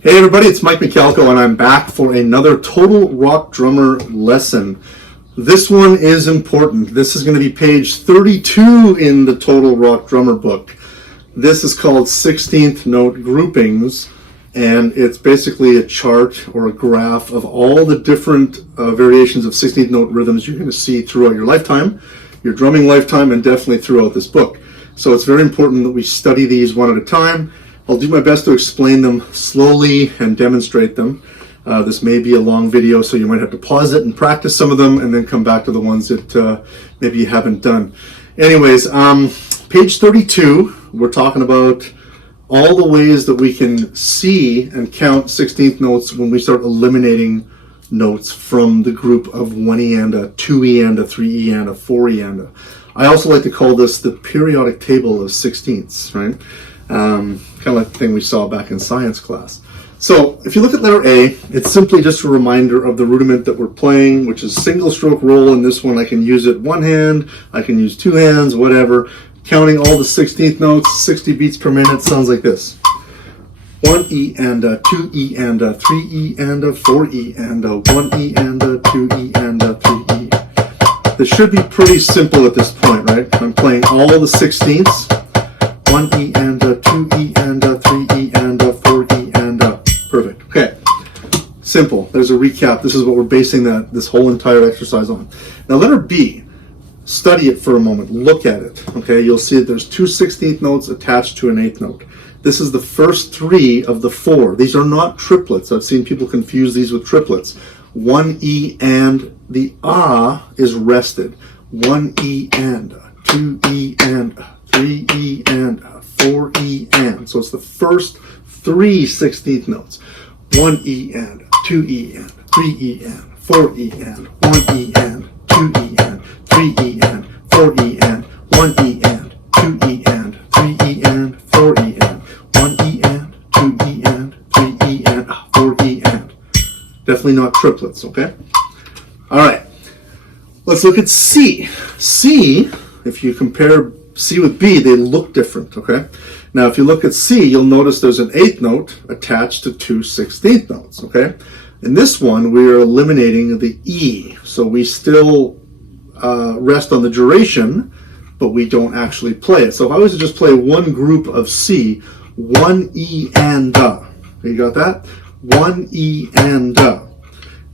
Hey everybody, it's Mike Michalkow and I'm back for another Total Rock Drummer lesson. This one is important. This is going to be page 32 in the Total Rock Drummer book. This is called 16th note groupings, and it's basically a chart or a graph of all the different variations of 16th note rhythms you're going to see throughout your lifetime, your drumming lifetime, and definitely throughout this book. So it's very important that we study these one at a time. I'll do my best to explain them slowly and demonstrate them. This may be a long video, so you might have to pause it and practice some of them and then come back to the ones that maybe you haven't done. Anyways, page 32, we're talking about all the ways that we can see and count 16th notes when we start eliminating notes from the group of 1E and a 2E and a 3E and a 4E and a. I also like to call this the periodic table of 16ths, right? Kind of like the thing we saw back in science class. So if you look at letter A, it's simply just a reminder of the rudiment that we're playing, which is single stroke roll. In this one, I can use it one hand, I can use two hands, whatever. Counting all the 16th notes, 60 beats per minute, sounds like this. 1E and a 2E and a 3E and a 4E and a 1E and a 2E and a 3E. This should be pretty simple at this point, right? I'm playing all the 16ths. 1E and a 2E and a 3E and a 4E and a. Perfect. Okay. Simple. There's a recap. This is what we're basing this whole entire exercise on. Now letter B, study it for a moment. Look at it. Okay. You'll see that there's two 16th notes attached to an 8th note. This is the first three of the four. These are not triplets. I've seen people confuse these with triplets. 1E and the ah is rested. 1E and 2E and 3E and 4E and. So it's the first three 16th notes. 1E and 2E and 3E and 4E and 1E and 2E and 3E and 4E and 1E and 2E and 3E and 4E and 1E and 2E and 3E and 4E and. Definitely not triplets, okay? All right. Let's look at C. C, if you compare C with B, they look different, okay? Now, if you look at C, you'll notice there's an 8th note attached to two 16th notes, okay? In this one, we are eliminating the E, so we still rest on the duration, but we don't actually play it. So if I was to just play one group of C, 1E and you got that? 1E and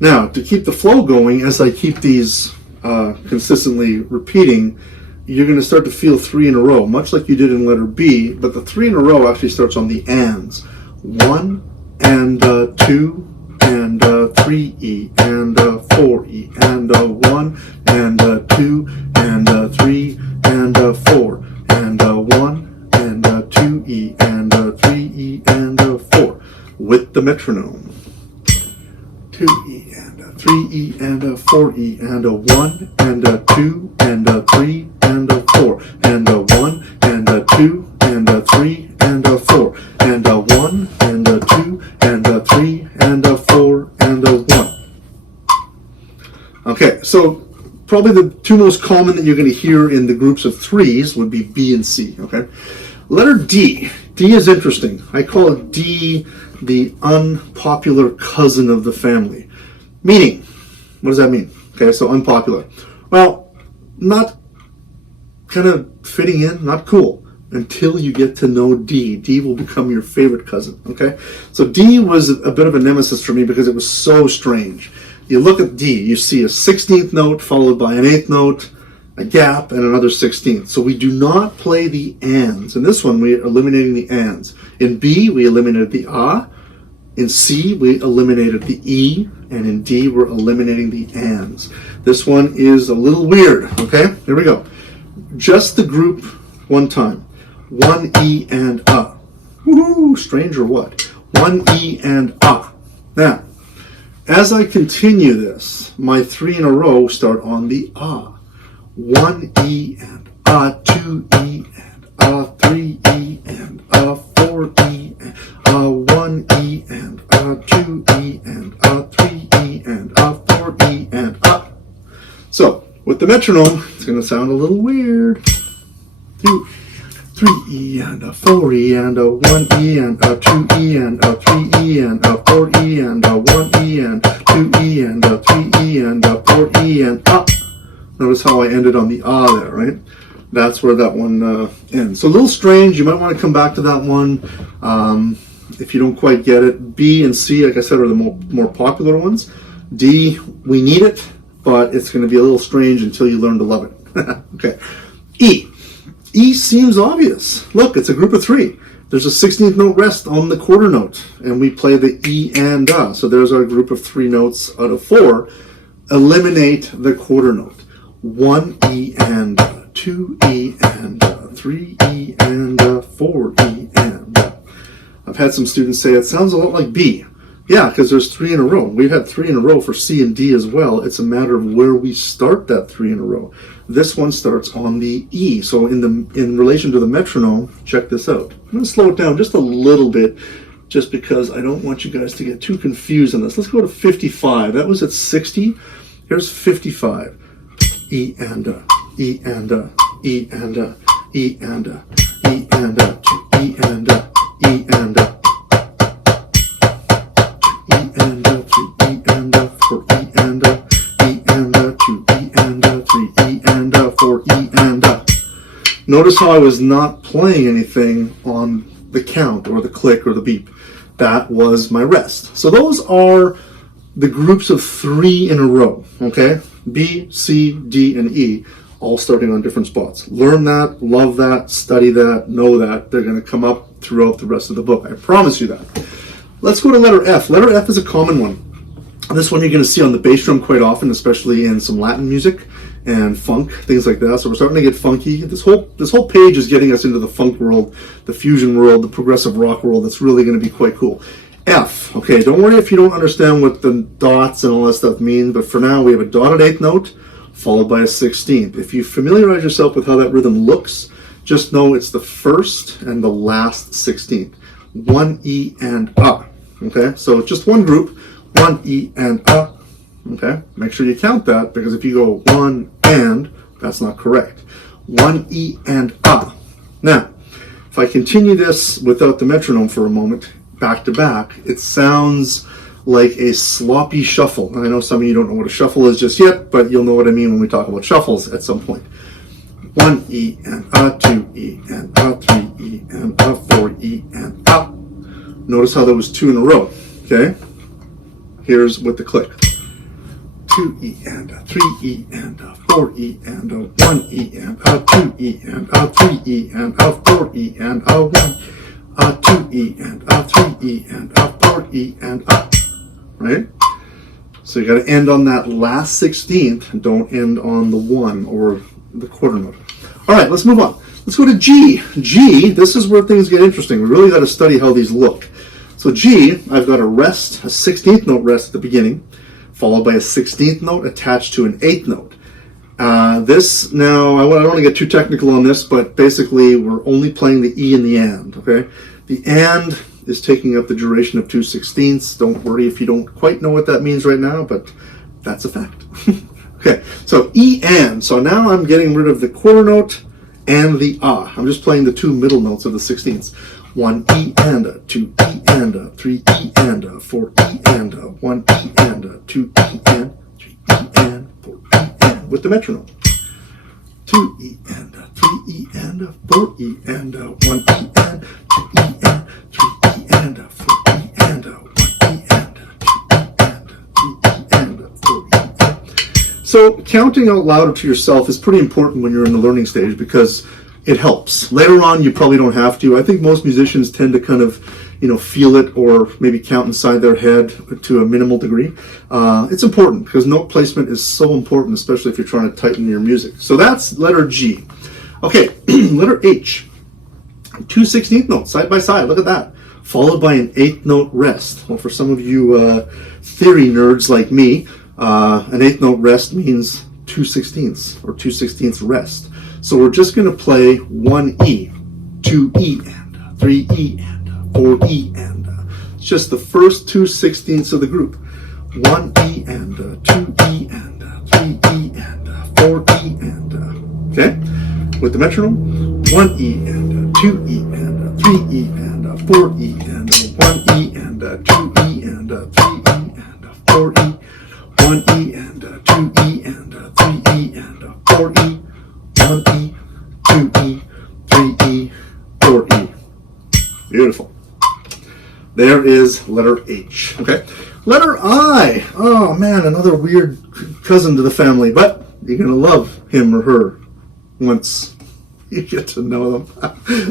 Now, to keep the flow going, as I keep these consistently repeating, you're going to start to feel three in a row, much like you did in letter B, but the three in a row actually starts on the ands. 1 and 2 and 3E and 4E and 1 and 2 and 3 and 4 and 1 and 2E and 3E and 4 with the metronome. 2E and 3E and 4E and 1 and 2 and 3 and 4 and 1 and 2 and 3 and 4 and 1 and 2 and 3 and 4 and 1. Okay, so probably the two most common that you're going to hear in the groups of threes would be B and C, okay? Letter D. D is interesting. I call it D the unpopular cousin of the family. Meaning, what does that mean? Okay, so unpopular. Well, not kind of fitting in, not cool, until you get to know D. D will become your favorite cousin, okay? So D was a bit of a nemesis for me because it was so strange. You look at D, you see a 16th note followed by an 8th note, a gap, and another 16th. So we do not play the ands. In this one, we are eliminating the ands. In B, we eliminated the ah. In C, we eliminated the E, and in D, we're eliminating the ands. This one is a little weird, okay? Here we go. Just the group one time. 1E and ah. Woohoo, strange or what? 1E and ah. Now, as I continue this, my three in a row start on the ah. 1E and ah, 2E and ah, 3E and ah, 4E and ah, 1E and ah, 2E and ah, 3E and ah, 4E and ah. So, with the metronome, it's going to sound a little weird. 2, 3, 3E and a 4E and a 1E and a 2E and a 3E and a 4E and a 1E and 2E and a 3E and a 4E and ah. Notice how I ended on the ah there, right? That's where that one ends. So a little strange. You might want to come back to that one if you don't quite get it. B and C, like I said, are the more popular ones. D, we need it, but it's going to be a little strange until you learn to love it. Okay. E. E seems obvious. Look, it's a group of 3. There's a 16th note rest on the quarter note, and we play the E and A. So there's our group of 3 notes out of 4. Eliminate the quarter note. 1 E and A, 2 E and A, 3 E and A, 4 E and A. I've had some students say it sounds a lot like B. Yeah, because there's 3 in a row. We've had 3 in a row for C and D as well. It's a matter of where we start that 3 in a row. This one starts on the E. So in relation to the metronome, check this out. I'm going to slow it down just a little bit just because I don't want you guys to get too confused on this. Let's go to 55. That was at 60. Here's 55. E and A, E and A, E and A, E and A, E and A, E and A, E and A. Notice how I was not playing anything on the count or the click or the beep. That was my rest. So those are the groups of 3 in a row, okay? B, C, D, and E, all starting on different spots. Learn that, love that, study that, know that. They're going to come up throughout the rest of the book. I promise you that. Let's go to letter F. Letter F is a common one. This one you're going to see on the bass drum quite often, especially in some Latin music and funk, things like that. So we're starting to get funky. This whole page is getting us into the funk world, the fusion world, the progressive rock world. That's really going to be quite cool. F. Okay, don't worry if you don't understand what the dots and all that stuff mean, but for now we have a dotted 8th note followed by a 16th. If you familiarize yourself with how that rhythm looks, just know it's the first and the last 16th. 1 E and A. Okay, so just one group. 1 E and A. Okay, make sure you count that, because if you go 1 and, that's not correct. 1 E and A. Now, if I continue this without the metronome for a moment, back to back, it sounds like a sloppy shuffle. And I know some of you don't know what a shuffle is just yet, but you'll know what I mean when we talk about shuffles at some point. 1 E and A, 2 E and A, 3 E and A, 4 E and A. Notice how there was 2 in a row, okay? Here's with the click. 2 E and A, 3 E and A, 4 E and A, 1 E and A, 2 E and A, 3 E and A, 4 E and A, 1, A, 2 E and A, 3 E and A, 4 E and A. Right? So you got to end on that last 16th, and don't end on the 1 or the quarter note. All right, let's move on. Let's go to G. G, this is where things get interesting. We really got to study how these look. So G, I've got a rest, a 16th note rest at the beginning, followed by a 16th note attached to an 8th note. This, now, I don't want to get too technical on this, but basically we're only playing the E and the AND, okay? The AND is taking up the duration of 2/16. Don't worry if you don't quite know what that means right now, but that's a fact. Okay, so E and, so now I'm getting rid of the quarter note and the A. I'm just playing the 2 middle notes of the 16ths. 1 E and A, 2 E and A, 3 E and A, 4 E and A, 1 E and A, 2 E and, 3 E and, 4 E and, with the metronome. 2 E and A, 3 E and A, 4 E and A, 1 E and, 2 E and, 3 E and A, 4 E and A, 1 E and A, 2 E and, 3 E and, 4 E and. So counting out loud to yourself is pretty important when you're in the learning stage, because it helps. Later on, you probably don't have to. I think most musicians tend to kind of, feel it or maybe count inside their head to a minimal degree. It's important because note placement is so important, especially if you're trying to tighten your music. So that's letter G. Okay, letter H. 2 16th notes side by side. Look at that. Followed by an 8th note rest. Well, for some of you theory nerds like me, an 8th note rest means 2/16 or 2/16 rest. So we're just going to play 1 E, 2 E and, 3 E and, 4 E and. It's just the first 2/16 of the group. 1 E and, 2 E and, 3 E and, 4 E and. Okay? With the metronome, 1 E and, 2E and a 3E and a 4E and a 1E and a 2E and a 3E and a 4E, 1E and a 2E and a 3E and a 4E, 1E, 2E, 3E, 4E. Beautiful. There is letter H. Okay. Letter I. Oh man, another weird cousin to the family, but you're gonna love him or her once you get to know them.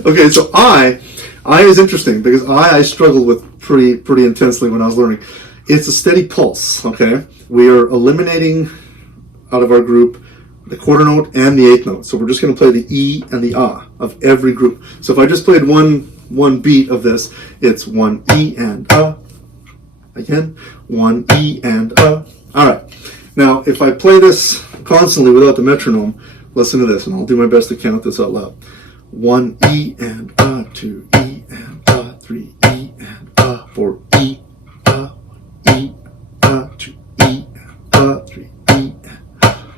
Okay, so I is interesting because I struggled with pretty intensely when I was learning. It's a steady pulse. Okay, we are eliminating out of our group the quarter note and the eighth note. So we're just going to play the E and the Ah of every group. So if I just played one beat of this, it's 1 E and again, 1 E and All right. Now, if I play this constantly without the metronome, listen to this, and I'll do my best to count this out loud. 1 E and 2 E and 3 E and 4 E, E, 2 E and 3 E.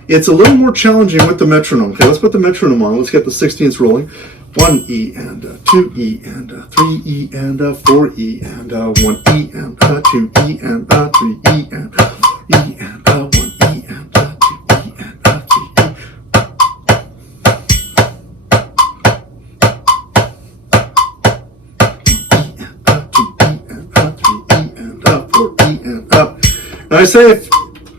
It's a little more challenging with the metronome. Okay, let's put the metronome on. Let's get the 16ths rolling. 1 E and 2 E and 3 E and 4 E and 1 E and 2 E and 3 E and 4 E and 1 E and 2 E and 3 E. Now I say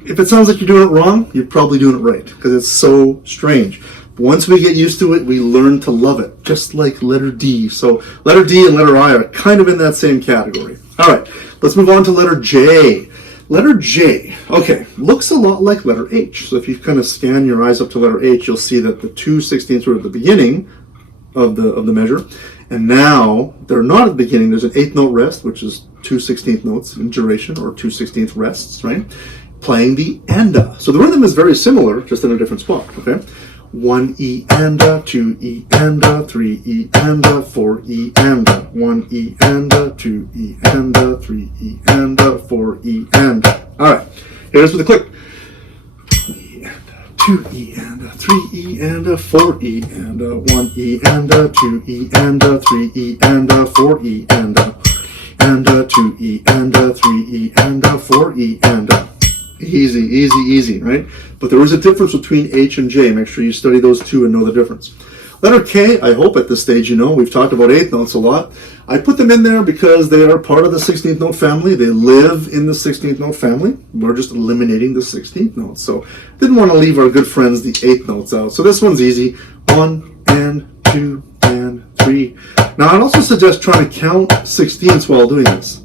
if it sounds like you're doing it wrong, you're probably doing it right because it's so strange. Once we get used to it, we learn to love it, just like letter D. So letter D and letter I are kind of in that same category. All right, let's move on to letter J. Letter J, okay, looks a lot like letter H. So if you kind of scan your eyes up to letter H, you'll see that the 2/16ths were at the beginning of the measure, and now they're not at the beginning. There's an eighth note rest, which is 2/16th notes in duration, or 2/16th rests, right? Playing the anda. So the rhythm is very similar, just in a different spot, okay? 1 E and 2 E and 3 E and 4 E and 1 E and 2 E and 3 E and 4 E and. All right, here's with the click. 2 E and 3 E and 4 E and 1 E and 2 E and 3 E and 4 E and 2 E and 3 E and 4 E and. Easy, easy, easy, right? But there is a difference between H and J. Make sure you study those two and know the difference. Letter K, I hope at this stage you know, we've talked about eighth notes a lot. I put them in there because they are part of the 16th note family. They live in the 16th note family. We're just eliminating the 16th notes. So didn't want to leave our good friends, the eighth notes, out. So this one's easy. 1 and 2 and 3. Now I'd also suggest trying to count 16ths while doing this.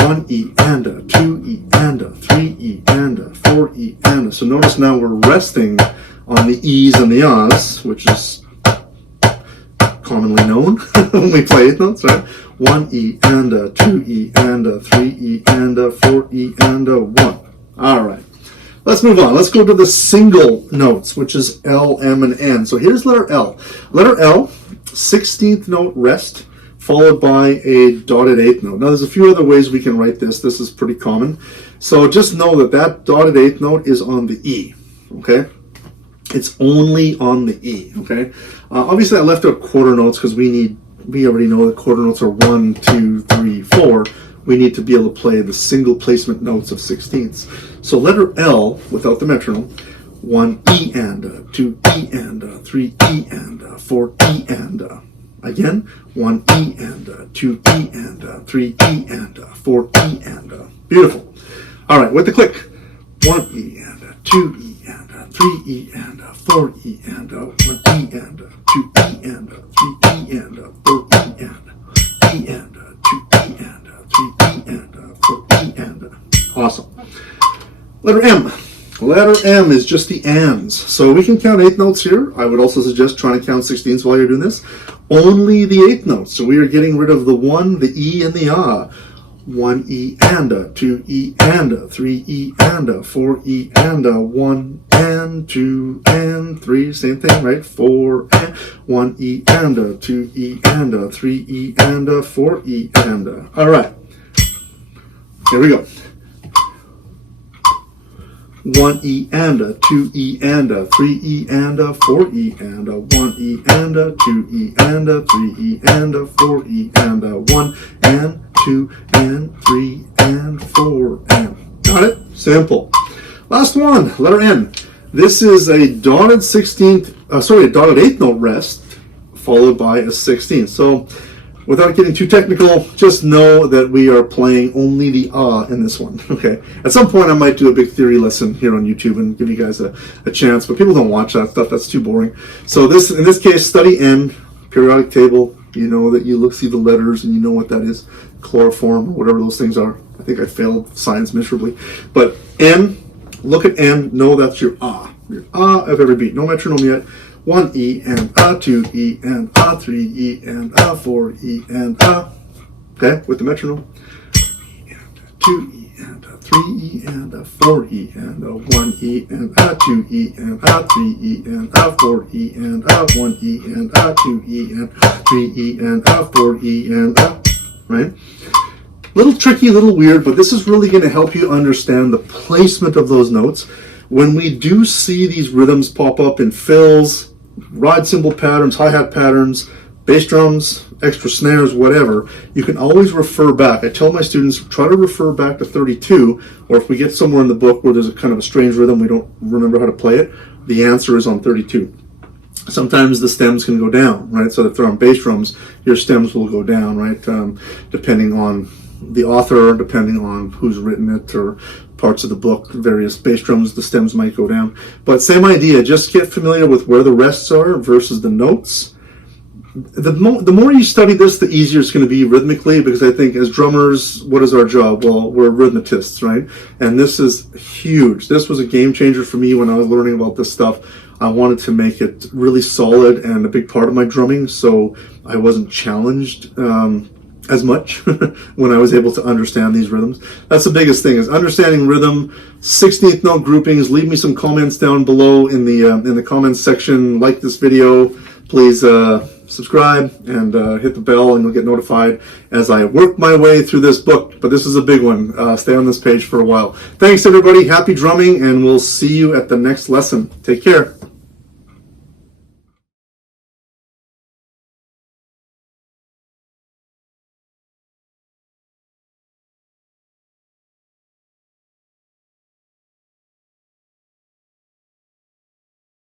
1 E and 2 E and 3 E and 4 E and. So notice now we're resting on the E's and the Ah's, which is commonly known when we play eighth notes, right? 1 E and 2 E and 3 E and 4 E and 1. All right. Let's move on. Let's go to the single notes, which is L, M, and N. So here's letter L. Letter L, 16th note rest, followed by a dotted eighth note. Now, there's a few other ways we can write this. This is pretty common. So just know that that dotted eighth note is on the E, okay? It's only on the E, okay? Obviously, I left out quarter notes because we already know that quarter notes are 1, 2, 3, 4. We need to be able to play the single placement notes of 16ths. So letter L, without the metronome, 1 E and 2 E and 3 E and 4 E and again, 1 E and 2 E and 3 E and 4 E and. Beautiful. All right, with the click. 1 E and 2 E and 3 E and 4 E and 1 E and 2 E and 3 E and 4 E and E and 2 E and 3 E and 4 E and. Awesome. Letter M. Letter M is just the ands. So we can count eighth notes here. I would also suggest trying to count 16ths while you're doing this. Only the eighth notes. So we are getting rid of the 1, the E, and the ah. 1 E and 2 E and 3 E and 4 E and 1 and 2 and 3. Same thing, right? 4 and 1 E and 2 E and 3 E and 4 E and. All right. Here we go. 1E and a, 2E and a, 3E and a, 4E and a, 1E and a, 2E and a, 3E and a, 4E and a, 1 and 2 and 3 and 4 and. Got it? Simple. Last one, letter N. This is a dotted 16th, a dotted 8th note rest followed by a 16th. So without getting too technical, just know that we are playing only the in this one. Okay. At some point, I might do a big theory lesson here on YouTube and give you guys a chance, but people don't watch that stuff. That's too boring. So this, in this case, study N, periodic table. You know that you see the letters and you know what that is, chloroform or whatever those things are. I think I failed science miserably. But N, look at N, know that's your of every beat. No metronome yet. 1E and 2E and 3E and 4E and okay, with the metronome. 2E and 3E and 4E and 1E and 2E and 3E and 4E and 1E and 2E and 3E and 4E and right? Little tricky, little weird, but this is really going to help you understand the placement of those notes. When we do see these rhythms pop up in fills, ride cymbal patterns, hi-hat patterns, bass drums, extra snares, whatever, you can always refer back. I tell my students, try to refer back to 32, or if we get somewhere in the book where there's a kind of a strange rhythm, we don't remember how to play it, the answer is on 32. Sometimes the stems can go down, right? So if they're on bass drums, your stems will go down, right? Depending on the author, depending on who's written it, or parts of the book, various bass drums, the stems might go down. But same idea, just get familiar with where the rests are versus the notes. The more you study this, the easier it's going to be rhythmically, because I think as drummers, what is our job? Well, we're rhythmists, right? And this is huge. This was a game changer for me when I was learning about this stuff. I wanted to make it really solid and a big part of my drumming, so I wasn't challenged as much when I was able to understand these rhythms. That's the biggest thing, is understanding rhythm, 16th note groupings. Leave me some comments down below in the comments section. Like this video, please subscribe and hit the bell, and you'll get notified as I work my way through this book. But this is a big one. Stay on this page for a while. Thanks everybody, happy drumming, and we'll see you at the next lesson. Take care.